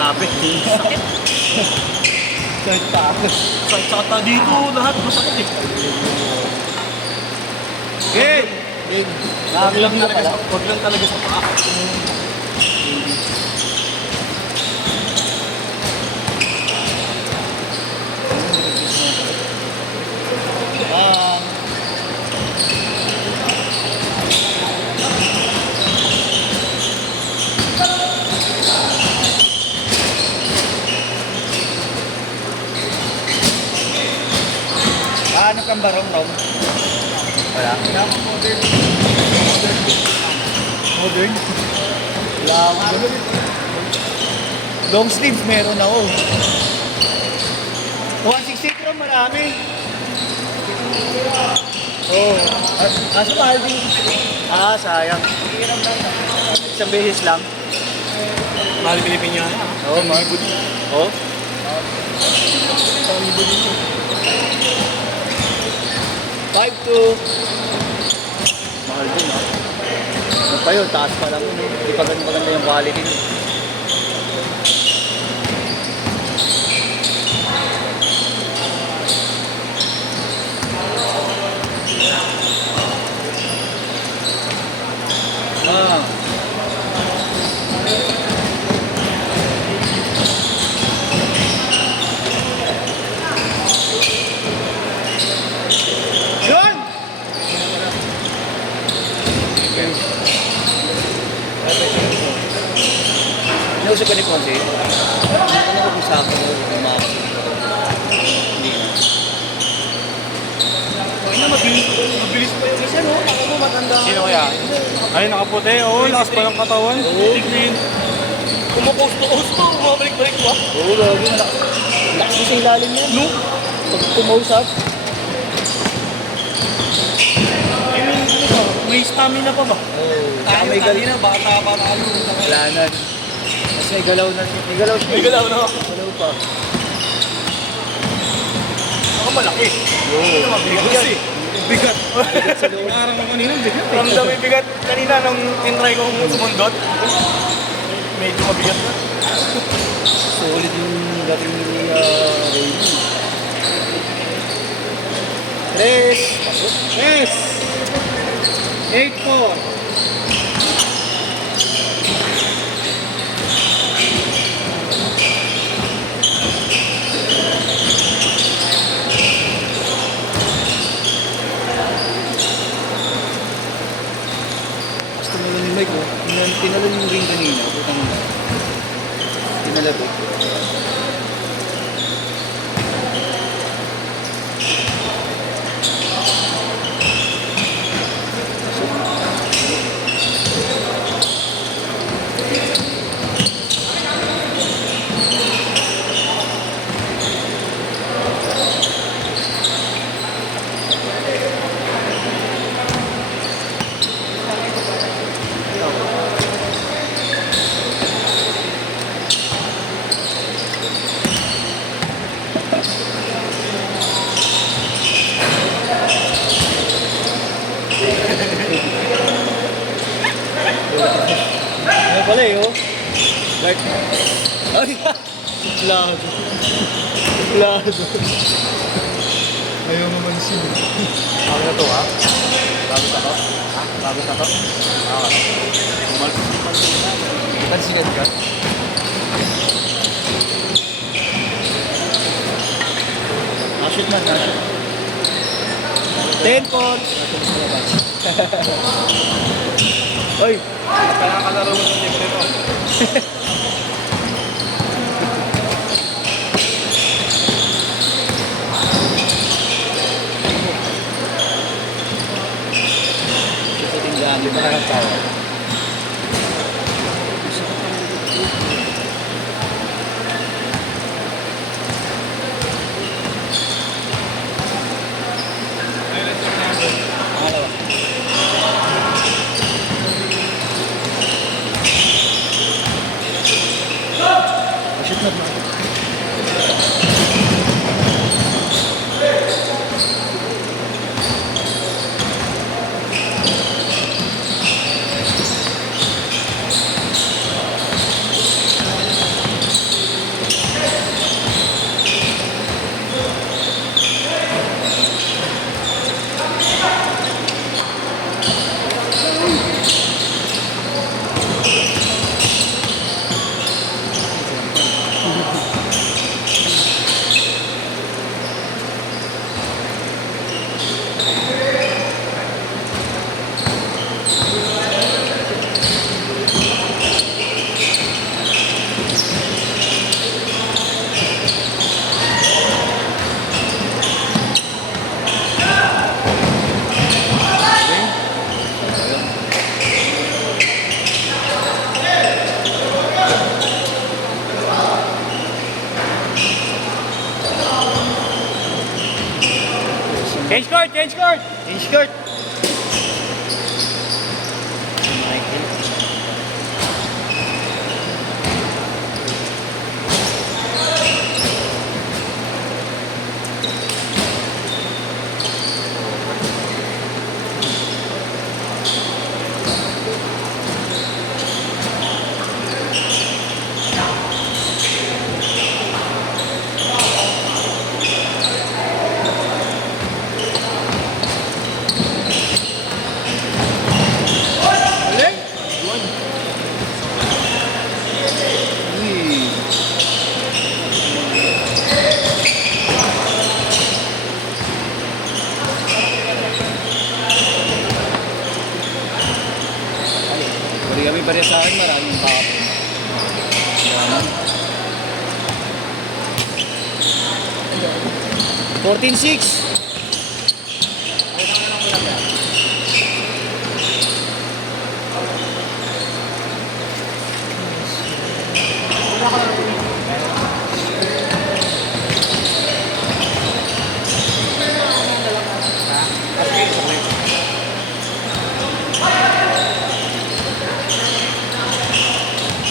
Grabe. Sakit. Sakit sa dito. Lahat masakit eh. Okay. Huwag lang talaga sa paa. Ano kang barong, Rom? Wala. Modern? Wala. Long sleeves meron ako. 168 Rom, marami. Oh. Kaso mahal din. Sayang. Isang beses lang. Mahal Pilipino yan. Oo, mahal. Oo. Five to. Mahal din, ha? Ano pa yun? Taas pa lang yun. Hindi pa ganun maganda yung quality nun. Yun! Nausap ka ni Ponce? Ano ko sa akin? Hindi na. Ay na, mabilis pa yung isa, no? Ako mo matanda. Sino kaya? Ay, nakaputi. Oo, lakas pa ng katawan. Oo, tignan. Kumakusto-kusto, bumabalik-balik ba? Oo, lagi. Lakas mo sa ilalim yan. No? Pag tumausap. I mean, ano ba? May stamina pa ba? Oo. Tayo, May kanina, bata pa tayo. Wala na. Mas may galaw na. May galaw siya. May galaw na. Galaw pa. Ako malaki. Oo. Bigat eh. Bigat. Bigat sa loob. Nangarang ko kanina, bigat eh. Ramdam yung bigat kanina nung tinry ko sumundot. Medyo mabigat na. Solid yung dating ni Raymond. Tres. Pasok. Yes! 8-4. Basta mo lang yung mic, oh. Tinalon yung ring kanina. Putang ina. Tinalabot. Ano pala eh, oh. Like, ay, plado. Plado. Ayaw naman siya. Bago na to, ha? Bago na to? Ha? Bago na to? Pansinan ka? Nashoot man, nashoot. 10 points. Oy, Kaya kalaro mo sa libre mo. sa tindahan, di ba nakakawa? Pangalawa. Shoot na ba? change court! Change court. Michael. Uy. Huli kami pareha sa akin, maraming tao. Yaman. 14-6.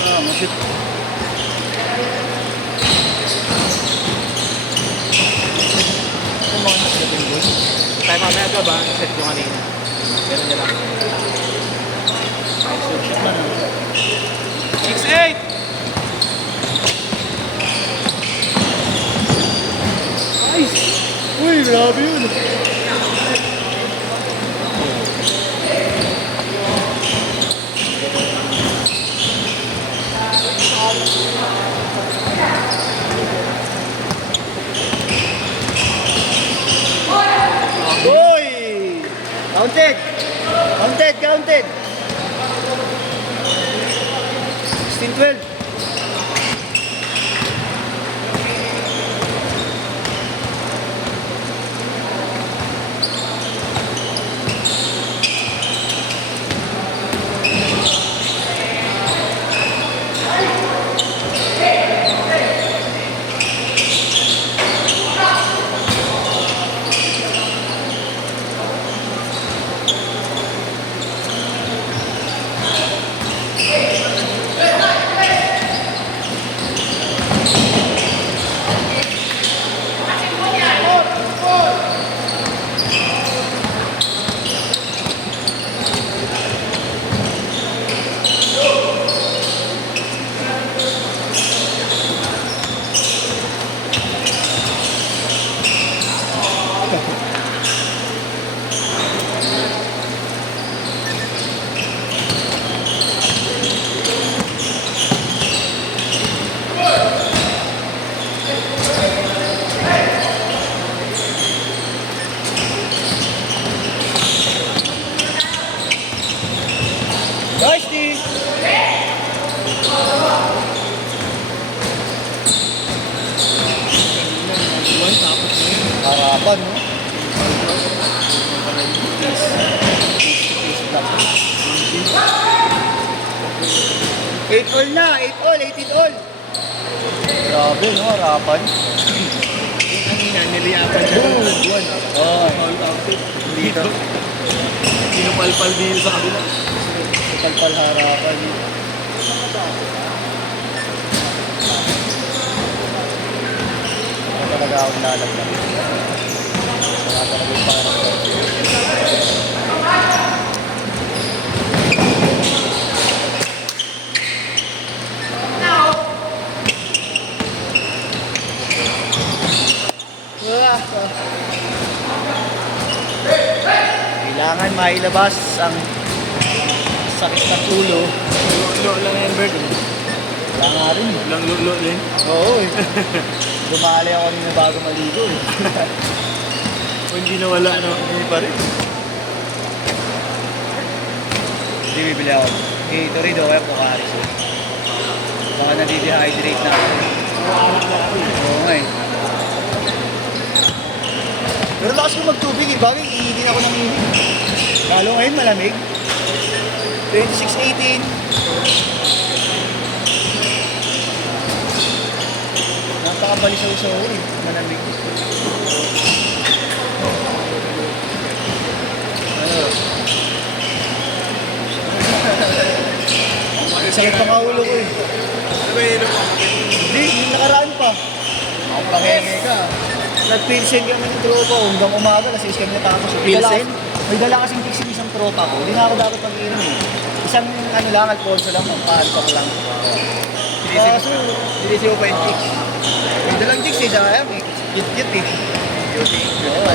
Ah, masip. Ano mga nakalagay boy? Tayo mamaya ka ba? Set ko kanina. Meron niya lang. Ay, so shit man. 6-8! Nice! Uy, grabe yun. Uy! Counted! Counted! Counted! 16-12. Nice, D! Harapan, no? Eight all na, 8 all, 18 all. Grabe, no? Harapan. Kanina, niliyapan niya. Buwan. Oh, All outfit. dito. Sinupalpal dito sa kabila. Talpal harapan. Ano talaga akong lalagyan? Wala talaga yung pangarap. Kailangan mailabas ang sakit ng ulo. Lulo lang yan, Bert. Wala nga rin. Lang lulo din. Oo eh. Dumali ako nung bago maligo eh. Kung hindi nawala, ano, hindi pa rin. Hindi bibili ako. Eh, ito rin kaya Pocari eh. Baka nadi-dehydrate na ako eh. Oo nga eh. Pero lakas ko magtubig eh. Bagay, iinin ako ng iinin. Lalo ngayon malamig. 26-18. Napakabalisaw-saw eh. Malamig. Sakit pa nga ulo ko eh. Hindi, yung nakaraan pa. Ako pangenge ka. Nag-pilsen kami ng tropa ko. Hanggang umaga, alas 6 kami natapos. Pilsen? May dala kasing tiksin isang tropa ko. Hindi na ako dapat mag-inom eh. Isang ano lang, alcohol lang, paantok lang. Kaso, Hindi siya pa yung chicks. May dalang chicks eh, sayang eh. Cute eh. oo,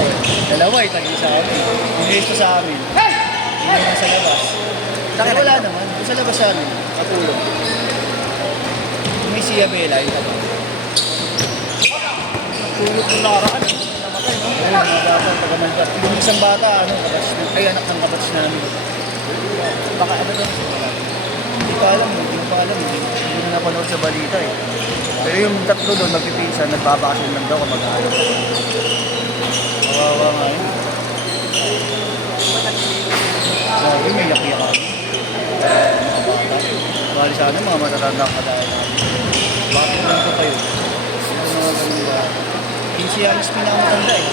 dalawa eh, tagi sa amin. Yung sa amin. Hindi na sa labas. Saan ka Wala nagpunta? naman. Doon sa labas sa amin. Katulog. May siya Bella, yun ako. Tulog ng nakaraan. Ayun, mga bata, taga-Malbat. Yung isang bata, ano, kabats na, ay anak ng kabats namin. Baka ano doon? Hindi pa alam, hindi ko pa alam. Hindi na napanood sa balita eh. Pero yung tatlo doon, magpipinsan, nagbabakasyon lang daw kapag ayaw. Kawawa nga yun. Sabi, may nakiyak kami. Mga bata. Bali sana, mga matatanda ang kadaan namin. Bakit lang ko kayo? Ano mga ganun ba? 15 anos pinakamatanda eh.